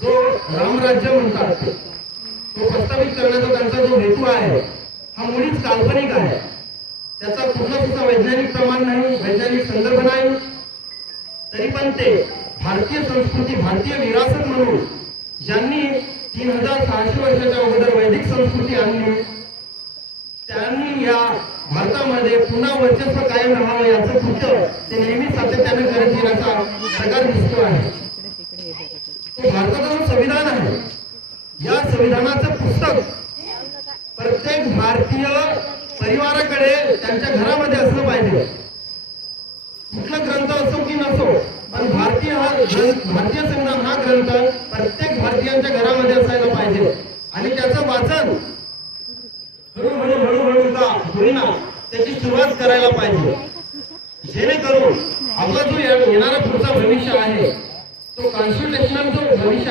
जो रामराज्य म्हणतात तो प्रस्तावित करण्याचा त्यांचा जो हेतू आहे हा मुळीच काल्पनिक आहे। त्याचा पूर्ण वैज्ञानिक प्रमाण नाही, वैज्ञानिक संदर्भ नाही, तरी पण ते भारतीय संस्कृती, भारतीय विरासत म्हणून ज्यांनी 3600 वर्षाच्या अगोदर वैदिक संस्कृती आणली, त्यांनी या भारतामध्ये पुन्हा वर्चस्व कायम राहावं याचं कृत्य ते नेहमी सातत्याने करत गेल्याचा प्रकार दिसतो आहे। भारताचं संविधान आहे, या संविधानाचं पुस्तक प्रत्येक भारतीय परिवाराकडे त्यांच्या घरामध्ये असलं पाहिजे। कुठला ग्रंथ असो की नसो, पण भारतीय संविधान हा ग्रंथ प्रत्येक भारतीयांच्या घरामध्ये असायला पाहिजे आणि त्याचं वाचन हळूहळू का होईना त्याची सुरुवात करायला पाहिजे, जेणेकरून आपला जो येणारा पुढचा भविष्य आहे तो कॉन्स्टिट्यूशनल जो भविष्य